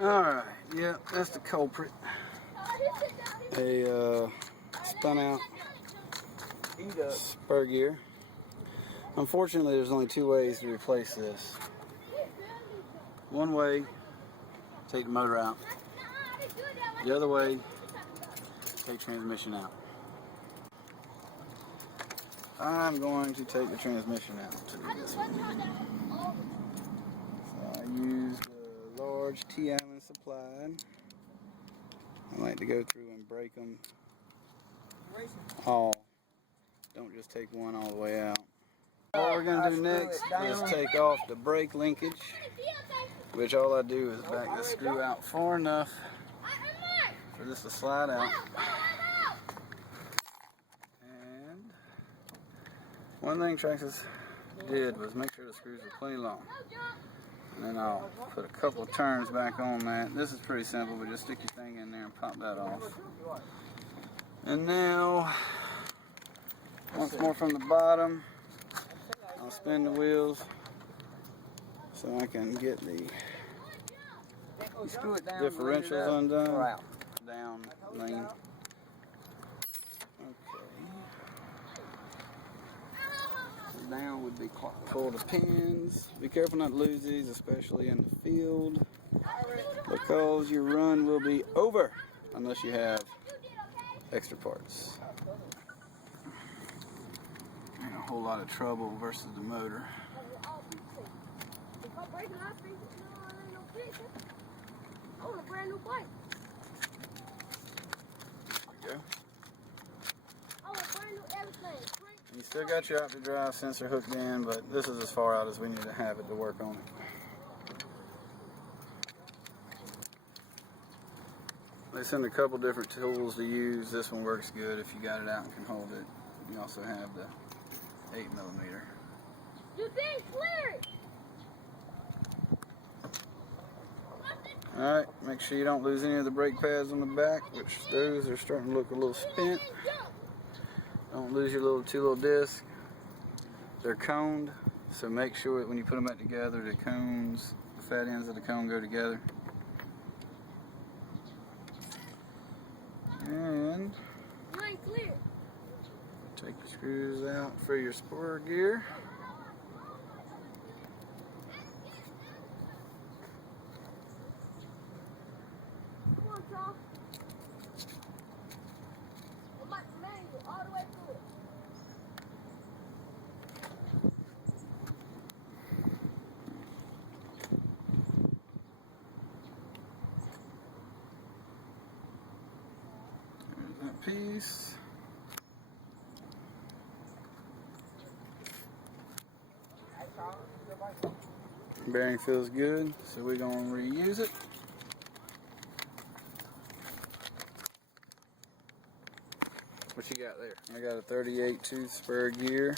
Alright, yeah, that's the culprit. A spun out spur gear. Unfortunately, there's only two ways to replace this. One way, take the motor out. The other way, take transmission out. I'm going to take the transmission out to do this one. So I use the large T. Allen supplied. I like to go through and break them all. Don't just take one all the way out. What we're going to do next is take off the brake linkage, which all I do is back the screw out far enough for this to slide out. And one thing Traxxas did was make sure the screws were plenty long. And then I'll put a couple of turns back on that. This is pretty simple, but just stick your thing in there and pop that off. And now, once more from the bottom, I'll spin the wheels so I can get the differentials undone. Down, lean. Okay. Down would be pull the pins. Be careful not to lose these, especially in the field, because your run will be over unless you have extra parts. Ain't a whole lot of trouble versus the motor. If I break my feet, ain't no fixing. I want a brand new bike. There you go. I want a brand new everything. You still got your out to drive sensor hooked in, but this is as far out as we need to have it to work on it. They send a couple different tools to use. This one works good if you got it out and can hold it. You also have the 8mm. You didn't clear it. Alright, make sure you don't lose any of the brake pads on the back, which those are starting to look a little spent. Don't lose your two little discs. They're coned, so make sure that when you put them back together, the cones, the fat ends of the cone go together. And You ain't clear. take your screws out for your spur gear. Come on, Charles. I'm about to manual all the way through it. There's that piece. Bearing feels good, so we're going to reuse it. What you got there? I got a 38 tooth spur gear.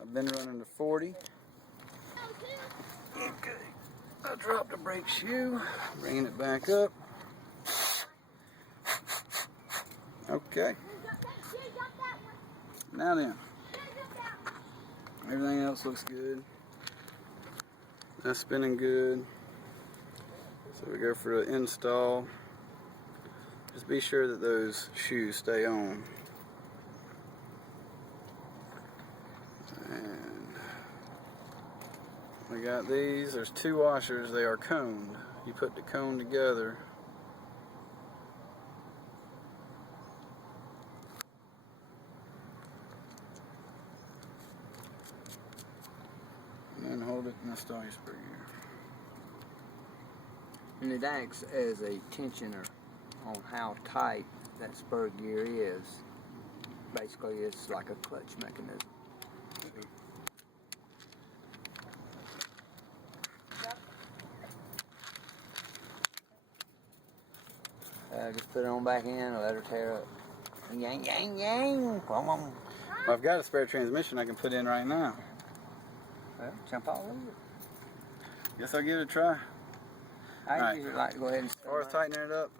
I've been running to 40. Okay, I dropped the brake shoe, bringing it back up. Okay, now then, everything else looks good. That's spinning good. So we go for the install. Just be sure that those shoes stay on. And we got these. There's two washers. They are coned. You put the cone together. And then hold it and install your spur gear. And it acts as a tensioner on how tight that spur gear is. Basically, it's like a clutch mechanism. Just put it on back in and let her tear up. Yang, yang, yang. Come on. Well, I've got a spare transmission I can put in right now. Well, jump all over it. Guess I'll give it a try. I usually like to go ahead and As far as tightening it up,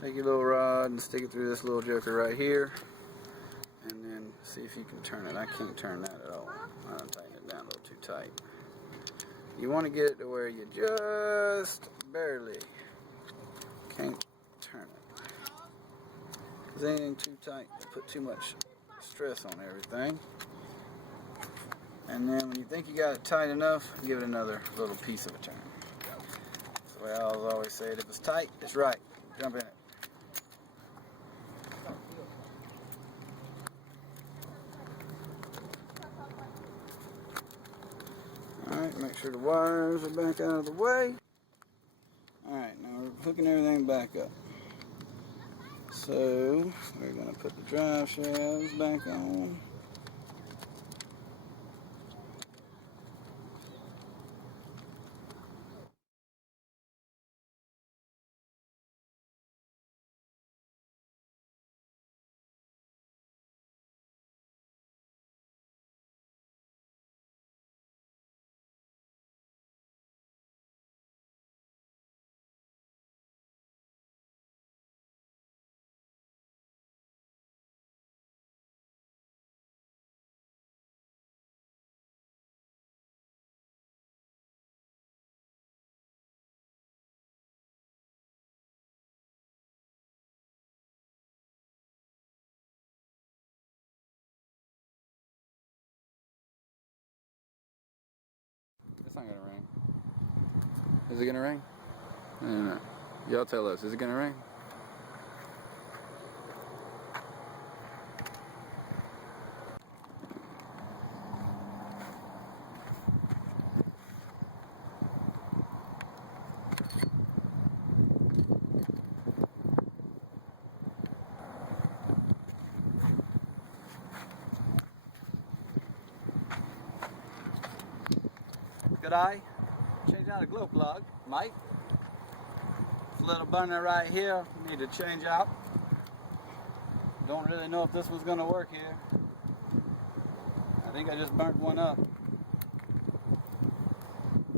take your little rod and stick it through this little joker right here, and then see if you can turn it. I can't turn that at all. I tightened it down a little too tight. You want to get it to where you just barely. Can't turn it. Because anything too tight will put too much stress on everything. And then when you think you got it tight enough, give it another little piece of a turn. That's the way I always say it. If it's tight, it's right. Jump in it. Alright, make sure the wires are back out of the way. Alright, now we're hooking everything back up. So, we're going to put the drive shafts back on. It's not gonna rain. Is it gonna rain? I don't know. Y'all tell us. Is it gonna rain? Good eye. Change out a glow plug, Mike. This little burner right here, need to change out. Don't really know if this one's gonna work here. I think I just burnt one up.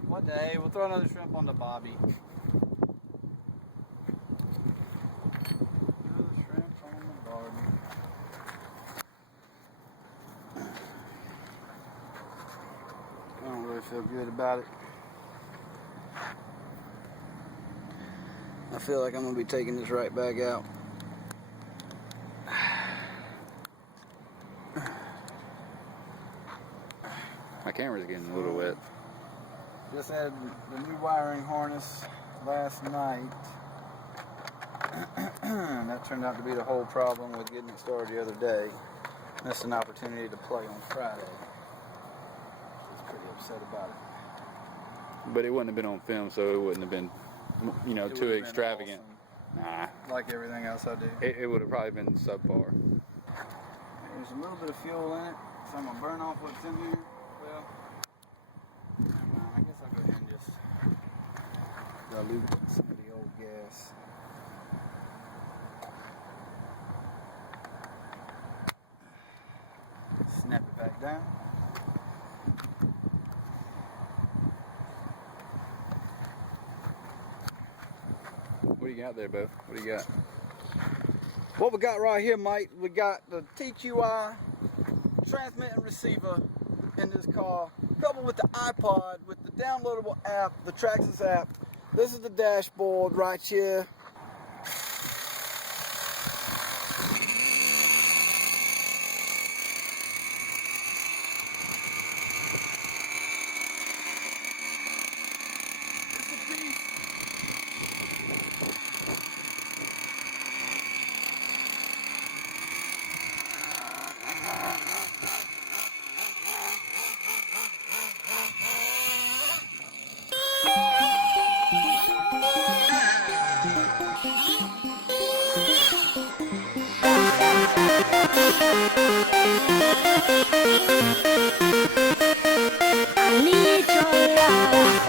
What the hey, we'll throw another shrimp on the bobby. Another shrimp on the barbie. I don't really feel good about it. I feel like I'm going to be taking this right back out. My camera's getting a little wet. Just had the new wiring harness last night. That turned out to be the whole problem with getting it started the other day. Missed an opportunity to play on Friday. I was pretty upset about it. But it wouldn't have been on film, so it wouldn't have been, you know, It too would've been extravagant. awesome, Nah, like everything else I do. it would have probably been subpar. There's a little bit of fuel in it, so I'm going to burn off what's in here. Well, never mind. I guess I'll go ahead and just dilute some of the old gas. Snap it back down. What do you got there, Bo? What do you got? What we got right here, mate, we got the TQI transmit and receiver in this car, coupled with the iPod, with the downloadable app, the Traxxas app. This is the dashboard right here. I need your love.